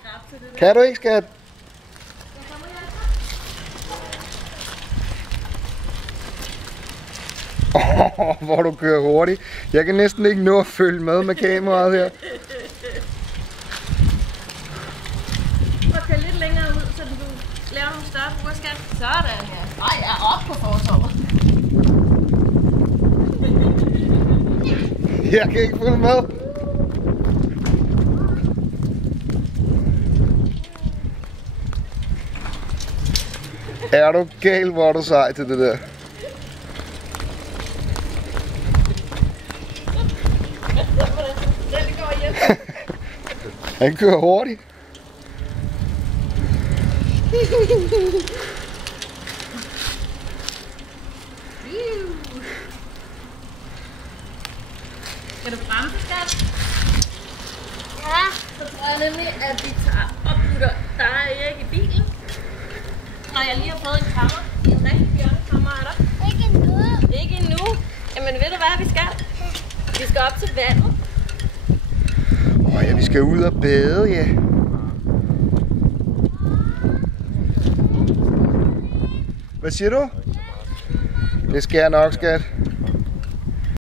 skrab til det der. Kan du ikke, skat? Hvor du kører hurtigt. Jeg kan næsten ikke nå at følge med kameraet her. Prøv at køre lidt længere ud, så du laver nogle større burskat. Sådan, ja. Nej, jeg er oppe på fortovet. Jeg kan ikke følge med. Er du gal, hvor er du sej til det der? Han kører hurtigt. Skal du bremse, skat? Ja. Så tror jeg nemlig, at vi tager opputter dig ikke i bilen. Når jeg lige har fået en kammer. En rigtig bjørnekammer er der. Ikke endnu. Ikke endnu. Jamen ved du hvad vi skal? Vi skal op til vandet. Ja, vi skal ud og bade, ja. Hvad siger du? Det skal jeg nok, skat.